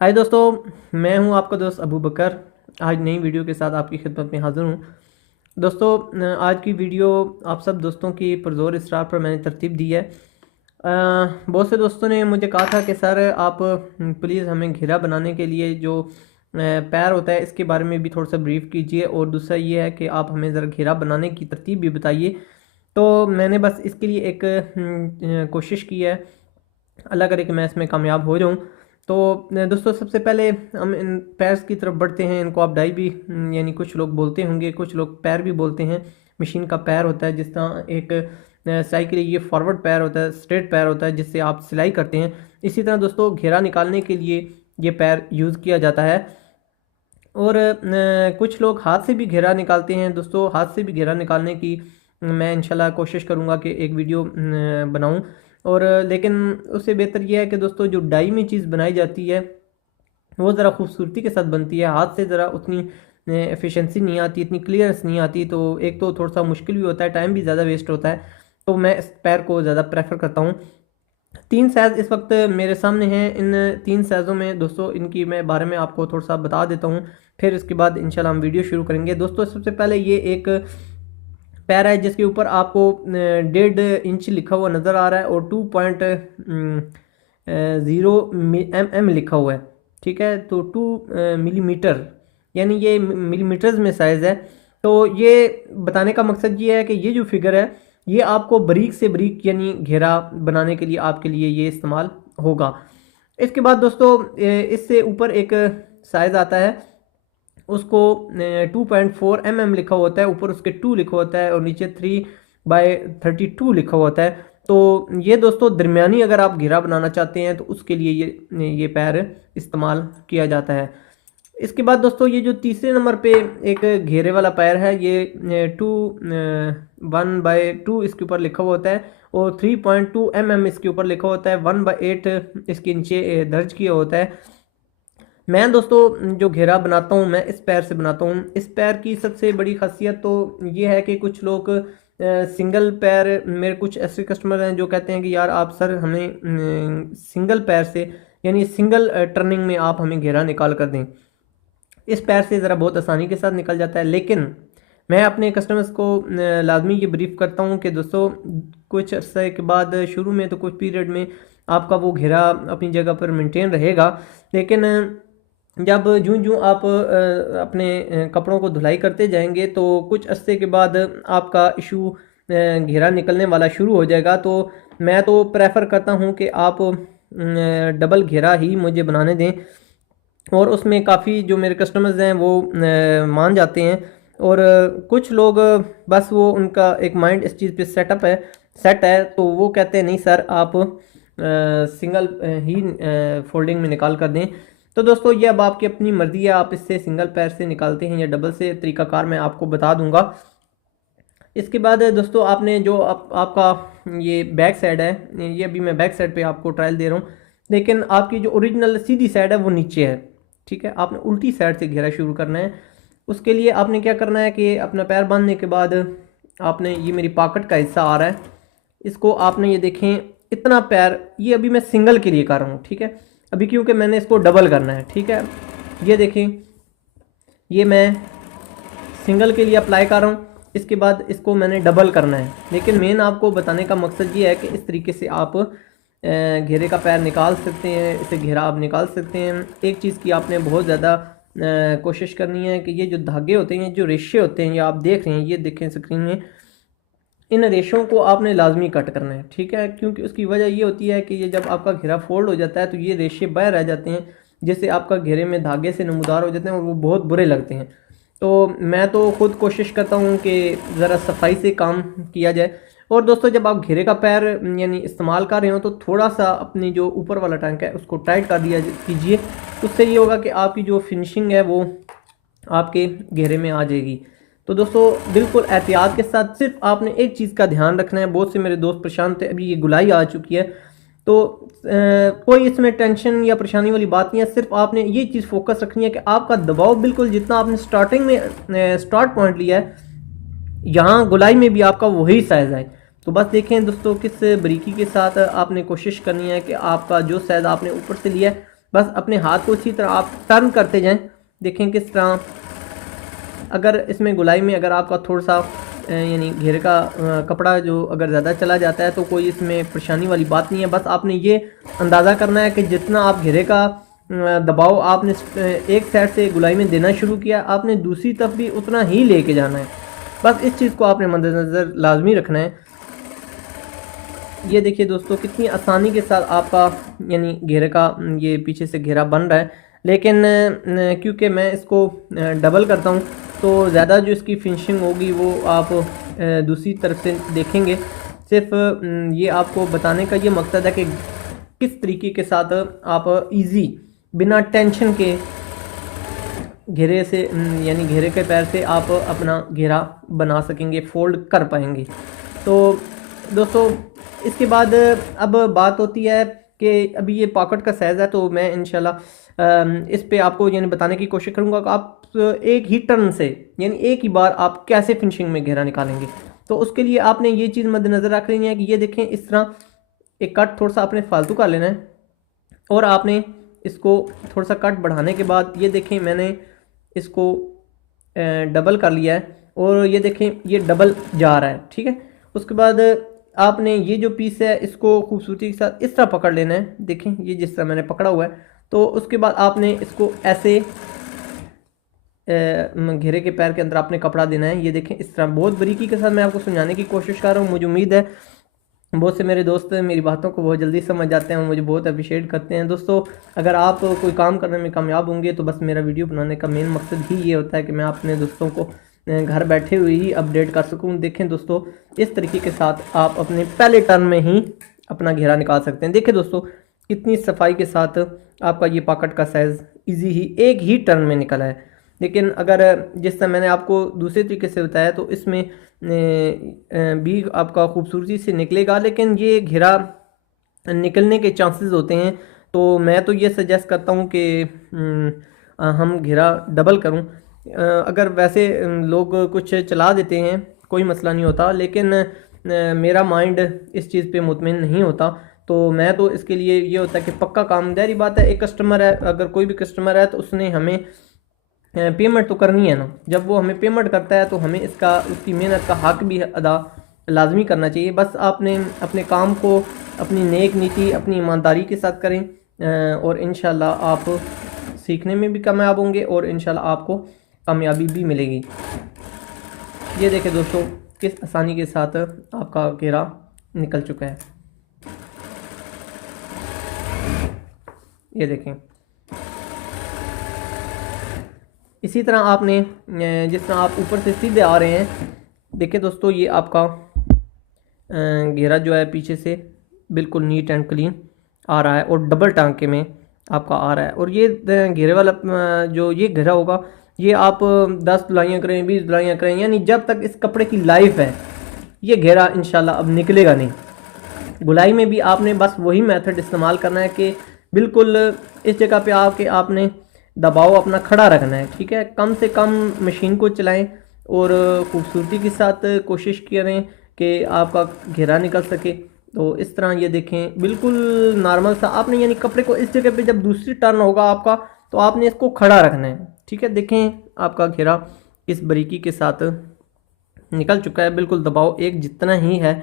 हाय दोस्तों, मैं हूं आपका दोस्त अबू बकर। आज नई वीडियो के साथ आपकी खिदमत में हाज़िर हूं। दोस्तों, आज की वीडियो आप सब दोस्तों की पुरज़ोर इसरार पर मैंने तरतीब दी है। बहुत से दोस्तों ने मुझे कहा था कि सर आप प्लीज़ हमें घेरा बनाने के लिए जो पैर होता है इसके बारे में भी थोड़ा सा ब्रीफ़ कीजिए, और दूसरा ये है कि आप हमें ज़रा घेरा बनाने की तरतीब भी बताइए। तो मैंने बस इसके लिए एक कोशिश की है। अल्लाह करे कि मैं इसमें कामयाब हो जाऊँ। तो दोस्तों, सबसे पहले हम इन पैर्स की तरफ बढ़ते हैं। इनको आप डाई भी यानी कुछ लोग बोलते होंगे, कुछ लोग पैर भी बोलते हैं। मशीन का पैर होता है, जिस तरह एक सिलाई के लिए ये फॉरवर्ड पैर होता है, स्ट्रेट पैर होता है जिससे आप सिलाई करते हैं। इसी तरह दोस्तों, घेरा निकालने के लिए ये पैर यूज़ किया जाता है। और कुछ लोग हाथ से भी घेरा निकालते हैं। दोस्तों, हाथ से भी घेरा निकालने की मैं इंशाल्लाह कोशिश करूँगा कि एक वीडियो बनाऊँ। और लेकिन उससे बेहतर यह है कि दोस्तों, जो डाई में चीज़ बनाई जाती है वो ज़रा खूबसूरती के साथ बनती है। हाथ से ज़रा उतनी एफिशिएंसी नहीं आती, इतनी क्लियरेंस नहीं आती। तो एक तो थोड़ा सा मुश्किल भी होता है, टाइम भी ज़्यादा वेस्ट होता है। तो मैं इस पैर को ज़्यादा प्रेफर करता हूँ। 3 साइज़ इस वक्त मेरे सामने हैं। इन 3 साइज़ों में दोस्तों, इनकी मैं बारे में आपको थोड़ा सा बता देता हूँ, फिर इसके बाद इंशाल्लाह हम वीडियो शुरू करेंगे। दोस्तों, सबसे पहले ये एक पैर है जिसके ऊपर आपको 1.5 इंच लिखा हुआ नज़र आ रहा है, और 2.0 mm लिखा हुआ है। ठीक है, तो 2 मिलीमीटर, यानी ये मिलीमीटर्स में साइज़ है। तो ये बताने का मकसद ये है कि ये जो फिगर है ये आपको बारीक से बारीक यानी घेरा बनाने के लिए आपके लिए ये इस्तेमाल होगा। इसके बाद दोस्तों, इससे ऊपर एक साइज़ आता है, उसको 2.4 mm लिखा होता है। ऊपर उसके 2 लिखा होता है और नीचे 3/32 लिखा होता है। तो ये दोस्तों दरमियानी अगर आप घेरा बनाना चाहते हैं तो उसके लिए ये पैर इस्तेमाल किया जाता है। इसके बाद दोस्तों, ये जो तीसरे नंबर पे एक घेरे वाला पैर है, ये 1/2 इसके ऊपर लिखा हुआ होता है, और 3.2 mm इसके ऊपर लिखा होता है। 1/8 इसके नीचे दर्ज किया होता है। मैं दोस्तों जो घेरा बनाता हूँ मैं इस पैर से बनाता हूँ। इस पैर की सबसे बड़ी खासियत तो ये है कि कुछ लोग सिंगल पैर, मेरे कुछ ऐसे कस्टमर हैं जो कहते हैं कि यार आप सर हमें सिंगल पैर से यानी सिंगल टर्निंग में आप हमें घेरा निकाल कर दें। इस पैर से ज़रा बहुत आसानी के साथ निकल जाता है, लेकिन मैं अपने कस्टमर्स को लाजमी ये ब्रीफ करता हूँ कि दोस्तों, कुछ अर्से के बाद, शुरू में तो कुछ पीरियड में आपका वो घेरा अपनी जगह पर मेंटेन रहेगा, लेकिन जब जूं जूं आप अपने कपड़ों को धुलाई करते जाएंगे तो कुछ अरसे के बाद आपका इशू घेरा निकलने वाला शुरू हो जाएगा। तो मैं तो प्रेफर करता हूं कि आप डबल घेरा ही मुझे बनाने दें, और उसमें काफ़ी जो मेरे कस्टमर्स हैं वो मान जाते हैं। और कुछ लोग बस वो उनका एक माइंड इस चीज़ पे सेट है, तो वो कहते हैं नहीं सर आप सिंगल ही फोल्डिंग में निकाल कर दें। तो दोस्तों, ये अब आपकी अपनी मर्ज़ी है, आप इससे सिंगल पैर से निकालते हैं या डबल से, तरीक़ाकार मैं आपको बता दूंगा। इसके बाद दोस्तों, आपने जो आपका ये बैक साइड है, ये अभी मैं बैक साइड पे आपको ट्रायल दे रहा हूँ, लेकिन आपकी जो ओरिजिनल सीधी साइड है वो नीचे है। ठीक है, आपने उल्टी साइड से घेरा शुरू करना है। उसके लिए आपने क्या करना है कि अपना पैर बांधने के बाद आपने, ये मेरी पॉकेट का हिस्सा आ रहा है, इसको आपने ये देखें इतना पैर, ये अभी मैं सिंगल के लिए कर रहा हूँ। ठीक है, अभी क्योंकि मैंने इसको डबल करना है। ठीक है, ये देखें, ये मैं सिंगल के लिए अप्लाई कर रहा हूँ, इसके बाद इसको मैंने डबल करना है। लेकिन मेन आपको बताने का मकसद ये है कि इस तरीके से आप घेरे का पैर निकाल सकते हैं, इसे घेरा आप निकाल सकते हैं। एक चीज़ की आपने बहुत ज़्यादा कोशिश करनी है कि ये जो धागे होते हैं, जो रेशे होते हैं, ये आप देख रहे हैं, ये देखें स्क्रीन में, इन रेशों को आपने लाजमी कट करना है। ठीक है, क्योंकि उसकी वजह ये होती है कि ये जब आपका घेरा फोल्ड हो जाता है तो ये रेशे बाहर रह जाते हैं, जिससे आपका घेरे में धागे से नमूदार हो जाते हैं और वो बहुत बुरे लगते हैं। तो मैं तो ख़ुद कोशिश करता हूँ कि ज़रा सफाई से काम किया जाए। और दोस्तों, जब आप घेरे का पैर यानी इस्तेमाल कर रहे हो तो थोड़ा सा अपनी जो ऊपर वाला टैंक है उसको टाइट कर दिया कीजिए। उससे ये होगा कि आपकी जो फिनिशिंग है वो आपके घेरे में आ जाएगी। तो दोस्तों, बिल्कुल एहतियात के साथ, सिर्फ आपने एक चीज़ का ध्यान रखना है। बहुत से मेरे दोस्त परेशान थे, अभी ये गुलाई आ चुकी है, तो कोई इसमें टेंशन या परेशानी वाली बात नहीं है। सिर्फ आपने ये चीज़ फोकस रखनी है कि आपका दबाव बिल्कुल जितना आपने स्टार्टिंग में स्टार्ट पॉइंट लिया है, यहाँ गुलाई में भी आपका वही साइज़ आए। तो बस देखें दोस्तों, किस बारीकी के साथ आपने कोशिश करनी है कि आपका जो साइज़ आपने ऊपर से लिया है बस अपने हाथ को इसी तरह आप टर्न करते जाएं। देखें किस तरह, अगर इसमें गुलाई में अगर आपका थोड़ा सा यानी घेरे का कपड़ा जो अगर ज़्यादा चला जाता है तो कोई इसमें परेशानी वाली बात नहीं है। बस आपने ये अंदाज़ा करना है कि जितना आप घेरे का दबाव आपने एक साइड से गुलाई में देना शुरू किया, आपने दूसरी तरफ भी उतना ही लेके जाना है। बस इस चीज़ को आपने मद्देनज़र लाजमी रखना है। ये देखिए दोस्तों कितनी आसानी के साथ आपका यानी घेरे का ये पीछे से घेरा बन रहा है। लेकिन क्योंकि मैं इसको डबल करता हूँ तो ज़्यादा जो इसकी फिनिशिंग होगी वो आप दूसरी तरफ से देखेंगे। सिर्फ ये आपको बताने का ये मकसद है कि किस तरीके के साथ आप इजी बिना टेंशन के घेरे से यानी घेरे के पैर से आप अपना घेरा बना सकेंगे, फोल्ड कर पाएंगे। तो दोस्तों इसके बाद अब बात होती है कि अभी ये पॉकेट का साइज़ है तो मैं इंशाल्लाह इस पे आपको यानी बताने की कोशिश करूँगा कि आप एक ही टर्न से यानी एक ही बार आप कैसे फिनिशिंग में घेरा निकालेंगे। तो उसके लिए आपने ये चीज़ मद्देनज़र रख लेनी है कि ये देखें इस तरह एक कट थोड़ा सा आपने फालतू कर लेना है और आपने इसको थोड़ा सा कट बढ़ाने के बाद ये देखें मैंने इसको डबल कर लिया है और ये देखें ये डबल जा रहा है, ठीक है। उसके बाद आपने ये जो पीस है इसको खूबसूरती के साथ इस तरह पकड़ लेना है। देखें ये जिस तरह मैंने पकड़ा हुआ है, तो उसके बाद आपने इसको ऐसे घेरे के पैर के अंदर आपने कपड़ा देना है। ये देखें इस तरह बहुत बारीकी के साथ मैं आपको समझाने की कोशिश कर रहा हूँ। मुझे उम्मीद है बहुत से मेरे दोस्त मेरी बातों को बहुत जल्दी समझ जाते हैं और मुझे बहुत अप्रिशिएट करते हैं। दोस्तों अगर आप कोई काम करने में कामयाब होंगे तो बस मेरा वीडियो बनाने का मेन मकसद ही ये होता है कि मैं अपने दोस्तों को घर बैठे हुए ही अपडेट कर सकूं। देखें दोस्तों इस तरीके के साथ आप अपने पहले टर्न में ही अपना घेरा निकाल सकते हैं। देखिए दोस्तों कितनी सफाई के साथ आपका ये पॉकेट का साइज़ इजी ही एक ही टर्न में निकला है। लेकिन अगर जिस तरह मैंने आपको दूसरे तरीके से बताया तो इसमें भी आपका खूबसूरती से निकलेगा, लेकिन ये घेरा निकलने के चांसेस होते हैं। तो मैं तो ये सजेस्ट करता हूँ कि हम घेरा डबल करूँ। अगर वैसे लोग कुछ चला देते हैं कोई मसला नहीं होता, लेकिन मेरा माइंड इस चीज़ पे मुतमिन नहीं होता। तो मैं तो इसके लिए ये होता है कि पक्का काम, दायरी बात है एक कस्टमर है, अगर कोई भी कस्टमर है तो उसने हमें पेमेंट तो करनी है ना। जब वो हमें पेमेंट करता है तो हमें उसकी मेहनत का हक भी अदा लाजमी करना चाहिए। बस आपने अपने काम को अपनी नेक नीति अपनी ईमानदारी के साथ करें और इंशाल्लाह आप सीखने में भी कामयाब होंगे और इंशाल्लाह आपको कामयाबी भी मिलेगी। ये देखें दोस्तों किस आसानी के साथ आपका घेरा निकल चुका है। ये देखें इसी तरह आपने जिस तरह आप ऊपर से सीधे आ रहे हैं, देखिए दोस्तों ये आपका घेरा जो है पीछे से बिल्कुल नीट एंड क्लीन आ रहा है और डबल टांके में आपका आ रहा है। और ये घेरे वाला जो ये घेरा होगा ये आप 10 धुलाइयाँ करें 20 धुलाइयाँ करें, यानी जब तक इस कपड़े की लाइफ है ये घेरा इंशाल्लाह अब निकलेगा नहीं। गुलाई में भी आपने बस वही मेथड इस्तेमाल करना है कि बिल्कुल इस जगह पे आके आपने दबाव अपना खड़ा रखना है, ठीक है। कम से कम मशीन को चलाएं और खूबसूरती के साथ कोशिश करें कि आपका घेरा निकल सके। तो इस तरह ये देखें बिल्कुल नॉर्मल सा आपने यानी कपड़े को इस जगह पे जब दूसरी टर्न होगा आपका तो आपने इसको खड़ा रखना है, ठीक है। देखें आपका घेरा इस बारीकी के साथ निकल चुका है। बिल्कुल दबाव एक जितना ही है,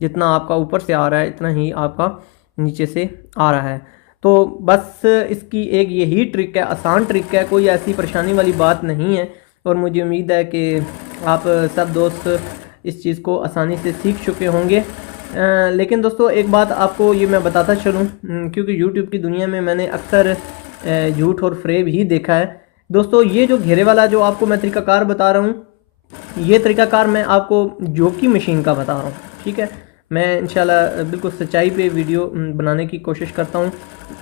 जितना आपका ऊपर से आ रहा है इतना ही आपका नीचे से आ रहा है। तो बस इसकी एक यही ट्रिक है, आसान ट्रिक है, कोई ऐसी परेशानी वाली बात नहीं है। और मुझे उम्मीद है कि आप सब दोस्त इस चीज़ को आसानी से सीख चुके होंगे। लेकिन दोस्तों एक बात आपको ये मैं बताता चलूँ, क्योंकि YouTube की दुनिया में मैंने अक्सर झूठ और फ्रेब ही देखा है। दोस्तों ये जो घेरे वाला जो आपको मैं तरीकाकार बता रहा हूँ, ये तरीकाकार मैं आपको जोकी मशीन का बता रहा हूँ, ठीक है। मैं इंशाल्लाह बिल्कुल सच्चाई पे वीडियो बनाने की कोशिश करता हूँ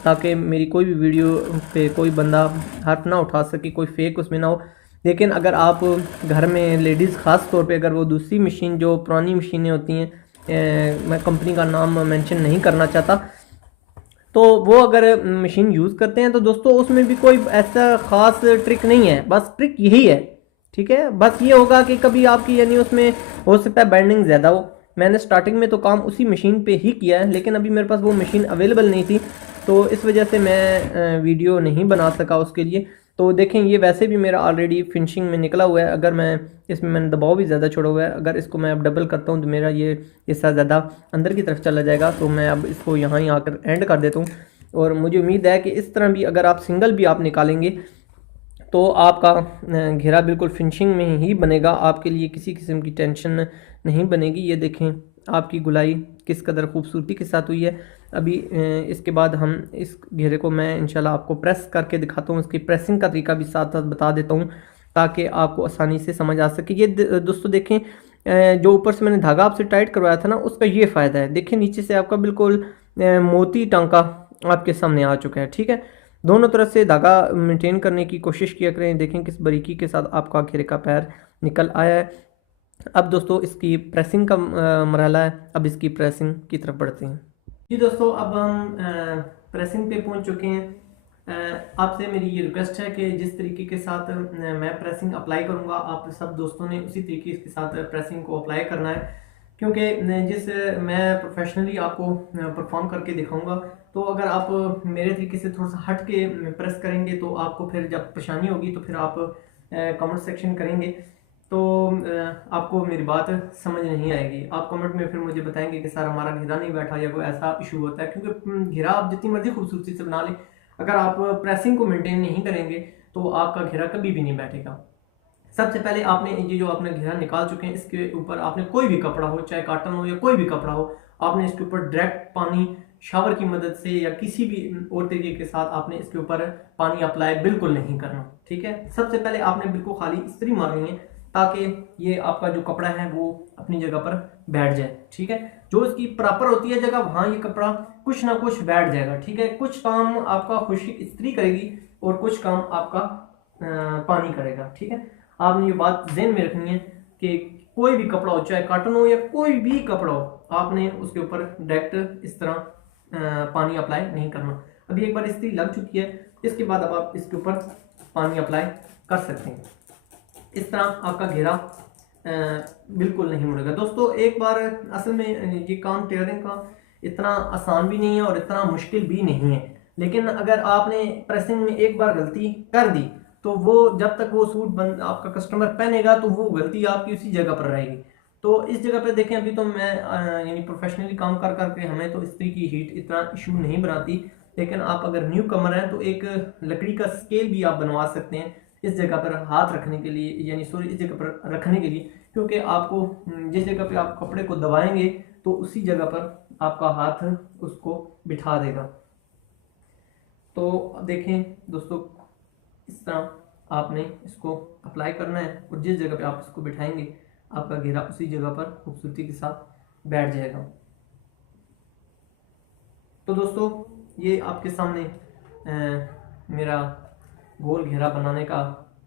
ताकि मेरी कोई भी वीडियो पे कोई बंदा हर्फ ना उठा सके, कोई फेक उसमें ना हो। लेकिन अगर आप घर में लेडीज़ ख़ास तौर पे अगर वो दूसरी मशीन जो पुरानी मशीनें होती हैं, मैं कंपनी का नाम मेंशन नहीं करना चाहता, तो वो अगर मशीन यूज़ करते हैं तो दोस्तों उसमें भी कोई ऐसा ख़ास ट्रिक नहीं है, बस ट्रिक यही है, ठीक है। बस ये होगा कि कभी आपकी यानी उसमें हो सकता है बेंडिंग ज़्यादा हो। मैंने स्टार्टिंग में तो काम उसी मशीन पे ही किया है, लेकिन अभी मेरे पास वो मशीन अवेलेबल नहीं थी तो इस वजह से मैं वीडियो नहीं बना सका उसके लिए। तो देखें ये वैसे भी मेरा ऑलरेडी फिनिशिंग में निकला हुआ है। अगर मैं इसमें मैंने दबाव भी ज़्यादा छोड़ा हुआ है, अगर इसको मैं अब डबल करता हूँ तो मेरा ये हिस्सा ज़्यादा अंदर की तरफ चला जाएगा। तो मैं अब इसको यहाँ ही आकर एंड कर देता हूँ। और मुझे उम्मीद है कि इस तरह भी अगर आप सिंगल भी आप निकालेंगे तो आपका घेरा बिल्कुल फिनिशिंग में ही बनेगा, आपके लिए किसी किस्म की टेंशन नहीं बनेगी। ये देखें आपकी गुलाई किस कदर खूबसूरती के साथ हुई है। अभी इसके बाद हम इस घेरे को मैं इंशाल्लाह आपको प्रेस करके दिखाता हूँ, इसकी प्रेसिंग का तरीका भी साथ साथ बता देता हूँ ताकि आपको आसानी से समझ आ सके। ये दोस्तों देखें जो ऊपर से मैंने धागा आपसे टाइट करवाया था ना, उसका ये फ़ायदा है। देखिए नीचे से आपका बिल्कुल मोती टांका आपके सामने आ चुका है। ठीक है, दोनों तरफ से धागा मेंटेन करने की कोशिश किया करें। देखें किस बारीकी के साथ आपका घेरे का पैर निकल आया है। अब दोस्तों इसकी प्रेसिंग का मरहला है, अब इसकी प्रेसिंग की तरफ बढ़ते हैं। जी दोस्तों, अब हम प्रेसिंग पे पहुंच चुके हैं। आपसे मेरी ये रिक्वेस्ट है कि जिस तरीके के साथ मैं प्रेसिंग अप्लाई करूंगा, आप सब दोस्तों ने उसी तरीके के साथ प्रेसिंग को अप्लाई करना है। क्योंकि जिस मैं प्रोफेशनली आपको परफॉर्म करके दिखाऊंगा, तो अगर आप मेरे तरीके से थोड़ा सा हट के प्रेस करेंगे तो आपको फिर जब परेशानी होगी तो फिर आप कमेंट सेक्शन करेंगे तो आपको मेरी बात समझ नहीं आएगी। आप कमेंट में फिर मुझे बताएंगे कि सर हमारा घेरा नहीं बैठा या कोई ऐसा इशू होता है। क्योंकि घेरा आप जितनी मर्जी खूबसूरती से बना लें, अगर आप प्रेसिंग को मेंटेन नहीं करेंगे तो आपका घेरा कभी भी नहीं बैठेगा। सबसे पहले आपने ये जो आपने घेरा निकाल चुके हैं, इसके ऊपर आपने कोई भी कपड़ा हो, चाहे कॉटन हो या कोई भी कपड़ा हो, आपने इसके ऊपर डायरेक्ट पानी शावर की मदद से या किसी भी और तरीके के साथ आपने इसके ऊपर पानी अप्लाई बिल्कुल नहीं करना। ठीक है, सबसे पहले आपने बिल्कुल खाली इस्त्री मारनी है ताकि ये आपका जो कपड़ा है वो अपनी जगह पर बैठ जाए। ठीक है, जो इसकी प्रॉपर होती है जगह, वहां ये कपड़ा कुछ ना कुछ बैठ जाएगा। ठीक है, कुछ काम आपका खुश्क इस्त्री करेगी और कुछ काम आपका पानी करेगा। ठीक है, आपने ये बात ध्यान में रखनी है कि कोई भी कपड़ा हो, चाहे कॉटन हो या कोई भी कपड़ा हो, आपने उसके ऊपर डायरेक्ट इस तरह पानी अप्लाई नहीं करना। अभी एक बार इस्त्री लग चुकी है, इसके बाद अब आप इसके ऊपर पानी अप्लाई कर सकते हैं। इस तरह आपका घेरा बिल्कुल नहीं मुड़ेगा। दोस्तों एक बार असल में ये काम टेलरिंग का इतना आसान भी नहीं है और इतना मुश्किल भी नहीं है, लेकिन अगर आपने प्रेसिंग में एक बार गलती कर दी तो वो जब तक वो सूट आपका कस्टमर पहनेगा तो वो गलती आपकी उसी जगह पर रहेगी। तो इस जगह पे देखें, अभी तो मैं यानी प्रोफेशनली काम कर करके हमें तो इस्त्री की हीट इतना इशू नहीं बनाती, लेकिन आप अगर न्यू कमर हैं तो एक लकड़ी का स्केल भी आप बनवा सकते हैं इस जगह पर हाथ रखने के लिए, यानी सॉरी इस जगह पर रखने के लिए। क्योंकि आपको जिस जगह पे आप कपड़े को दबाएंगे तो उसी जगह पर आपका हाथ उसको बिठा देगा। तो देखें दोस्तों, इस तरह आपने इसको अप्लाई करना है और जिस जगह पे आप इसको बिठाएंगे आपका घेरा उसी जगह पर खूबसूरती के साथ बैठ जाएगा। तो दोस्तों ये आपके सामने मेरा गोल घेरा बनाने का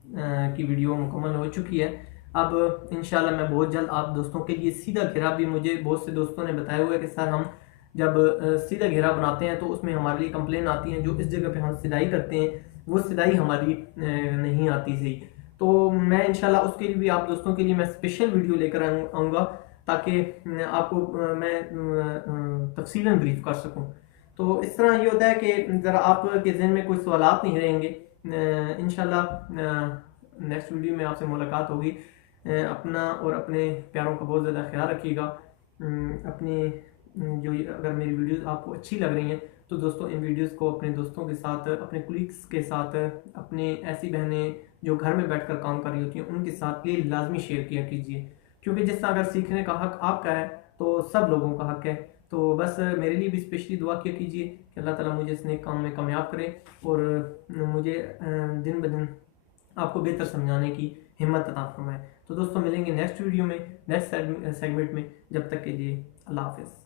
की वीडियो मुकम्मल हो चुकी है। अब इंशाल्लाह मैं बहुत जल्द आप दोस्तों के लिए सीधा घेरा भी, मुझे बहुत से दोस्तों ने बताया हुआ है कि सर हम जब सीधा घेरा बनाते हैं तो उसमें हमारे लिए कंप्लेन आती है, जो इस जगह पे हम सिलाई करते हैं वो सिलाई हमारी नहीं आती सही। तो मैं इंशाल्लाह उसके लिए भी आप दोस्तों के लिए मैं स्पेशल वीडियो लेकर आऊँगा ताकि आपको मैं तफसीलन ब्रीफ कर सकूँ। तो इस तरह ये होता है कि ज़रा आपके जहन में कोई सवालात नहीं रहेंगे। इंशाल्लाह नेक्स्ट वीडियो में आपसे मुलाकात होगी। अपना और अपने प्यारों का बहुत ज़्यादा ख्याल रखिएगा। अपनी जो अगर मेरी वीडियोस आपको अच्छी लग रही हैं तो दोस्तों इन वीडियोस को अपने दोस्तों के साथ, अपने कुलीग्स के साथ, अपने ऐसी बहनें जो घर में बैठकर काम कर रही होती हैं उनके साथ प्लीज़ लाजमी शेयर किया कीजिए। क्योंकि जिस तरह अगर सीखने का हक आपका है तो सब लोगों का हक है। तो बस मेरे लिए भी स्पेशली दुआ किया कीजिए कि अल्लाह ताला मुझे इस नेक काम में कामयाब करे और मुझे दिन ब दिन आपको बेहतर समझाने की हिम्मत अता फरमाए। तो दोस्तों मिलेंगे नेक्स्ट वीडियो में, नेक्स्ट सेगमेंट में। जब तक के लिए अल्लाह हाफिज़।